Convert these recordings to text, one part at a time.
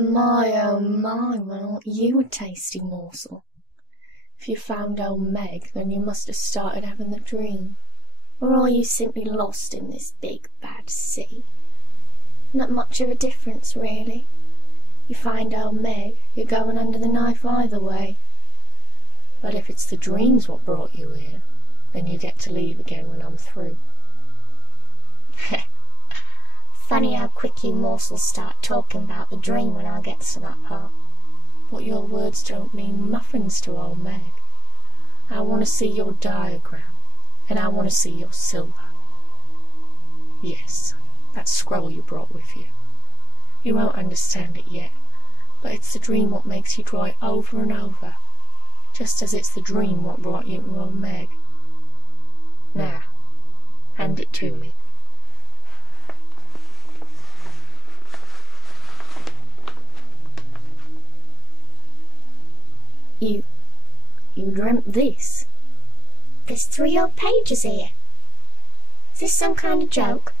My, oh my, well, aren't you a tasty morsel? If you found old Meg, then you must have started having the dream. Or are you simply lost in this big bad sea? Not much of a difference, really. You find old Meg, you're going under the knife either way. But if it's the dreams what brought you here, then you get to leave again when I'm through. Funny how quick you morsels start talking about the dream when I get to that part. But your words don't mean muffins to old Meg. I want to see your diagram, and I want to see your silver. Yes, that scroll you brought with you. You won't understand it yet, but it's the dream what makes you draw it over and over, just as it's the dream what brought you to old Meg. Now, hand it to me. You dreamt this? There's 3 old pages here. Is this some kind of joke?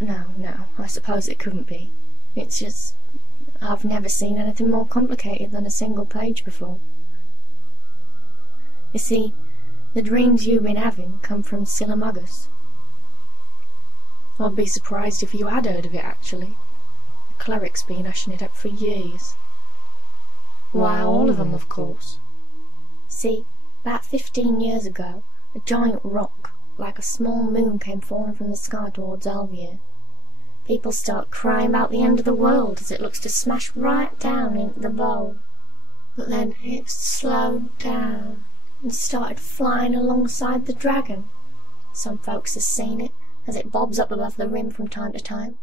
No, I suppose it couldn't be. It's just, I've never seen anything more complicated than a single page before. You see, the dreams you've been having come from Silamagus. I'd be surprised if you had heard of it, actually. The cleric's been hushing it up for years. Why, all of them, of course. See, about 15 years ago, a giant rock, like a small moon, came falling from the sky towards Aalveir. People start crying about the end of the world as it looks to smash right down into the bowl. But then it slowed down and started flying alongside the dragon. Some folks have seen it as it bobs up above the rim from time to time.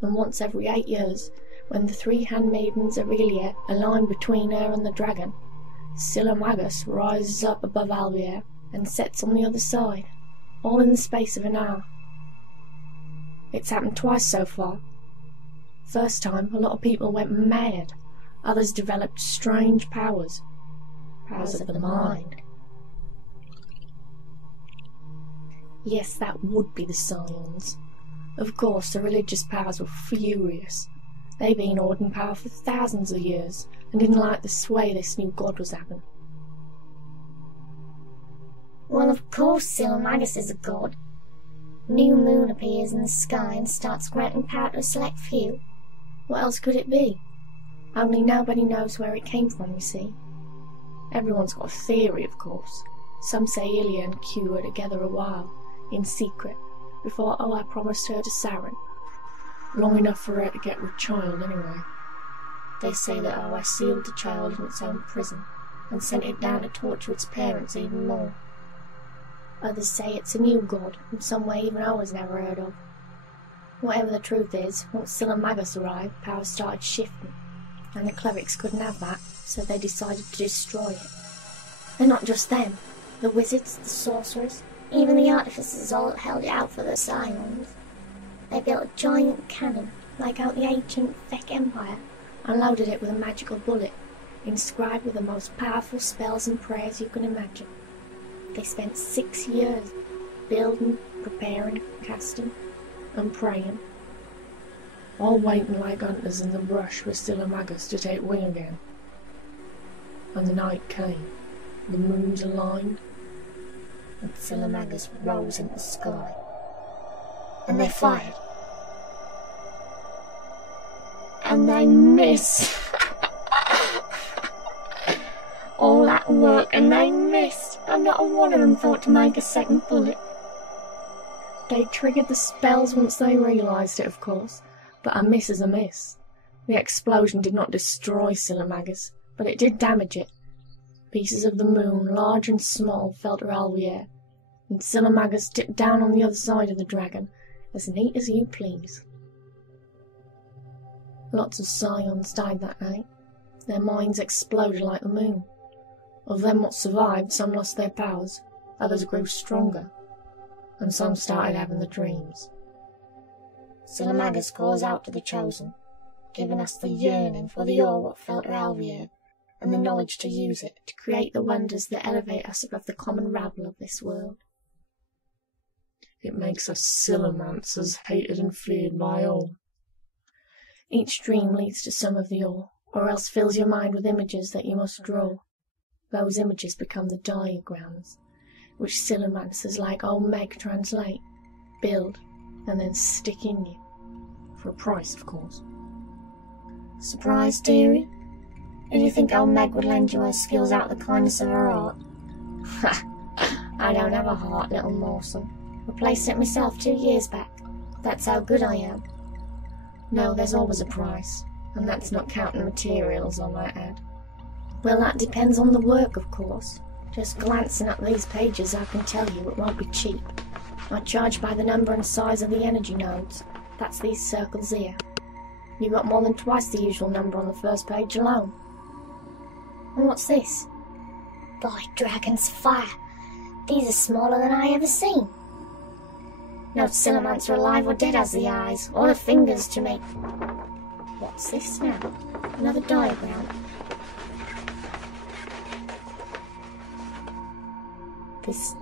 And once every 8 years, when the 3 handmaidens Aurelia align between her and the dragon, Silamagus rises up above Aalveir and sets on the other side, all in the space of an hour. It's happened twice so far. First time, a lot of people went mad. Others developed strange powers. Powers of the mind. Yes, that would be the Scions. Of course, the religious powers were furious. They'd been hoarding power for thousands of years, and didn't like the sway this new god was having. Well, of course Silamagus is a god. New moon appears in the sky and starts granting power to a select few. What else could it be? Only nobody knows where it came from, you see. Everyone's got a theory, of course. Some say Ilya and Q were together a while, in secret, before Oa promised her to Saren. Long enough for her to get with child, anyway. They say that Oa sealed the child in its own prison, and sent it down to torture its parents even more. Others say it's a new god, in some way even Oa's never heard of. Whatever the truth is, once Silamagus arrived, power started shifting, and the clerics couldn't have that, so they decided to destroy it. And not just them, the wizards, the sorcerers, even the artificers all held it out for the Scions. They built a giant cannon, like out the ancient Fek Empire, and loaded it with a magical bullet, inscribed with the most powerful spells and prayers you can imagine. They spent 6 years building, preparing, casting, and praying, all waiting like hunters in the brush for Silamagus to take wing again. And the night came, the moons aligned, and Silamagus rose in the sky. And they fired. And they missed. All that work and they missed, and not a one of them thought to make a second bullet. They triggered the spells once they realised it, of course, but a miss is a miss. The explosion did not destroy Silamagus, but it did damage it. Pieces of the moon, large and small, fell to Aalveir, and Silamagus dipped down on the other side of the dragon, as neat as you please. Lots of Scions died that night. Their minds exploded like the moon. Of them what survived, some lost their powers, others grew stronger, and some started having the dreams. Silamagus calls out to the Chosen, giving us the yearning for the ore what fell to Aalveir, and the knowledge to use it to create the wonders that elevate us above the common rabble of this world. It makes us Silamancers hated and feared by all. Each dream leads to some of the all, or else fills your mind with images that you must draw. Those images become the diagrams, which Silomancers like old Meg translate, build, and then stick in you. For a price, of course. Surprised, dearie? Did you think old Meg would lend you her skills out of the kindness of her heart? I don't have a heart, little morsel. Replaced it myself 2 years back. That's how good I am. No, there's always a price, and that's not counting materials, I might add. Well, that depends on the work, of course. Just glancing at these pages, I can tell you it won't be cheap. I charge by the number and size of the energy nodes. That's these circles here. You got more than twice the usual number on the first page alone. And what's this? By dragon's fire! These are smaller than I ever seen. No Silomancer alive or dead has the eyes, or the fingers to make. What's this now? Another diagram. This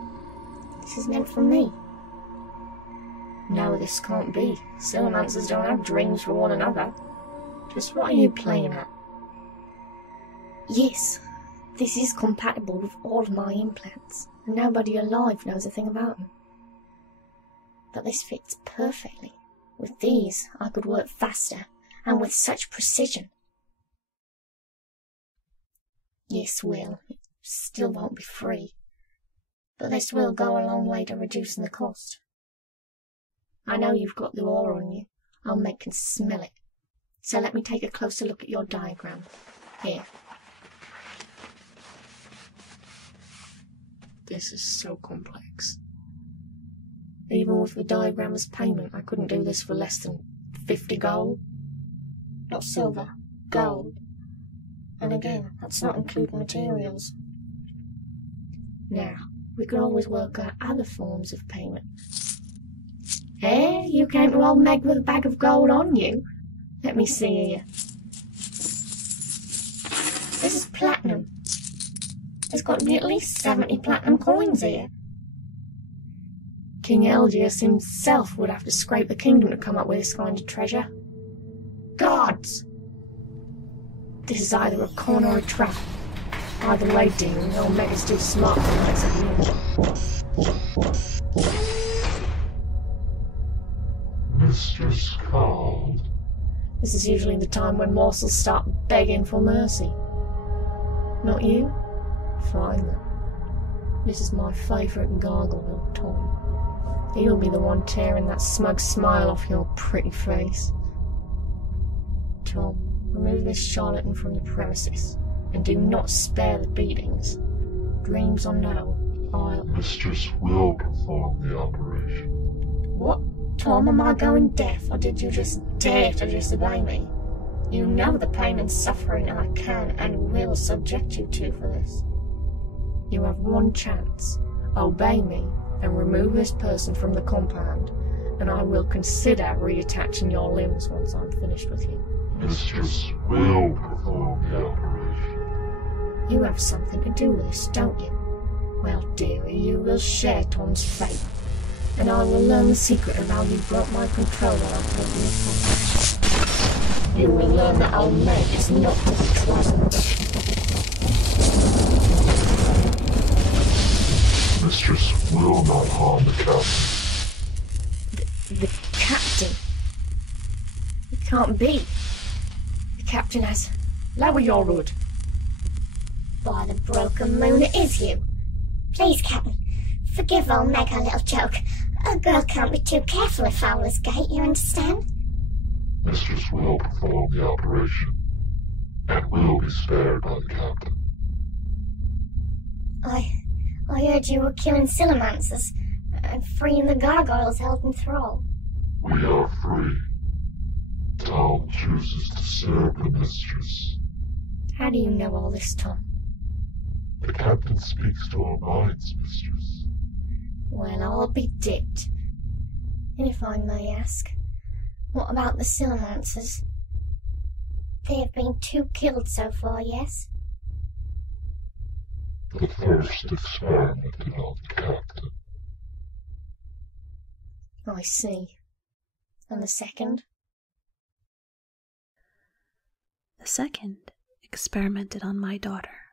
is meant for me. No, this can't be. Silomancers don't have dreams for one another. Just what are you playing at? Yes, this is compatible with all of my implants, and nobody alive knows a thing about them. But this fits perfectly. With these, I could work faster, and with such precision. Yes, Will, it still won't be free. But this will go a long way to reducing the cost. I know you've got the ore on you. Old Meg can smell it. So let me take a closer look at your diagram. Here. This is so complex. Even with the diagram as payment, I couldn't do this for less than 50 gold. Not silver, gold. And again, that's not including materials. Now, we could always work out other forms of payment. Hey, you came to old Meg with a bag of gold on you? Let me see here. This is platinum. There's got to be at least 70 platinum coins here. King Elgius himself would have to scrape the kingdom to come up with this kind of treasure. Gods! This is either a con or a trap. Either way, dear, old Meg is too smart for the likes of you. Mistress Card. This is usually the time when morsels start begging for mercy. Not you? Fine then. This is my favourite gargoyle, Tom. He'll be the one tearing that smug smile off your pretty face. Tom, remove this charlatan from the premises, and do not spare the beatings. Dreams or no, I'll... Mistress will perform the operation. What? Tom, am I going deaf, or did you just dare to disobey me? You know the pain and suffering I can and will subject you to for this. You have one chance. Obey me, and remove this person from the compound, and I will consider reattaching your limbs once I'm finished with you. Mistress will perform the operation. You have something to do with this, don't you? Well, dearie, you will share Tom's fate, and I will learn the secret of how you broke my control while I told you. You will learn that old Meg is not to be trusted. Mistress will not harm the captain. The captain? It can't be. The captain has... Lower your hood. By the broken moon, it is you. Please, Captain, forgive old Meg her little joke. A girl can't be too careful at Fowler's Gate, you understand? Mistress will perform the operation, and will be spared by the captain. I heard you were killing Silomancers and freeing the gargoyles held in thrall. We are free. Tom chooses to serve the mistress. How do you know all this, Tom? The captain speaks to our minds, mistress. Well, I'll be dipped. And if I may ask, what about the Silomancers? There have been 2 killed so far, yes? The first experimented on the captain. I see. And the second? The second experimented on my daughter.